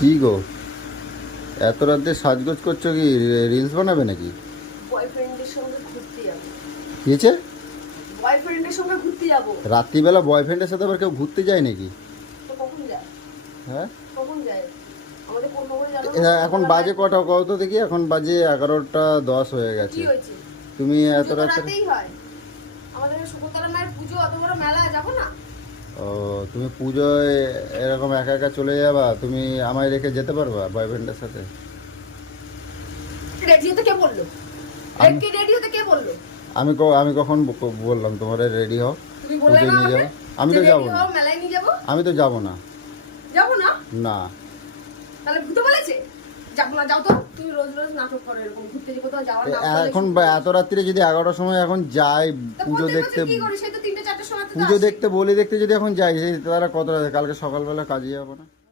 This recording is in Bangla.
কি গো, এত রাতে সাজগোজ করছো? কি রিলস বানাবে নাকি? বয়ফ্রেন্ডের সঙ্গে ঘুরতে যাব। কি হয়েছে? বয়ফ্রেন্ডের সঙ্গে ঘুরতে যাব। রাত্রিবেলা বয়ফ্রেন্ডের সাথে আবার কেউ ঘুরতে যায় নাকি? তো কখন যায়? হ্যাঁ, কখন যায়? আমাদের কোন খবরে জানো না? এখন বাজে কটা কত তো দেখি? এখন বাজে 11টা 10 হয়ে গেছে। কি হয়েছে? তুমি এত পুজো তো রাতে? রাতেই হয়। আমাদের শুকরতলা মায়ের পুজো, অত বড় মেলা, যাব না? ও, তুমি পুজোয় এরকম একা একা চলে যাবা? তুমি আমায় রেখে যেতে পারবা বয়ফ্রেন্ডের সাথে? রেডি হতে কে বললো? আমি- রেডি হতে কে বললো? আমি কখন বললাম তোমার রেডি হও? তুমি বললে পুজোয় না নিয়ে আমাকে? যাবো? আমি তো যে যাবো ready না। হও, মেলায় নিয়ে যাবো? আমি তো যাবো না। যাবো না? না। তাহলে ভূতে বলেছে? যাবো না, যাও তো। তুমি রোজ রোজ নাটক করো এরকম, ঘুরতে যে কোথাও যাওয়ার নাম করলে এখন শুনতে এত রাত্রিরে যদি 11টার সময় এখন যাই তো পুজো প্রত্যেক দেখতে, বছর কি করি? সেই তো 3টে 4টের সময় তো পুজো আসি। দেখতে বলি দেখতে যদি এখন যাই, সেই তারা কত রাতে? কালকে সকালবেলা কাজে যাবো না?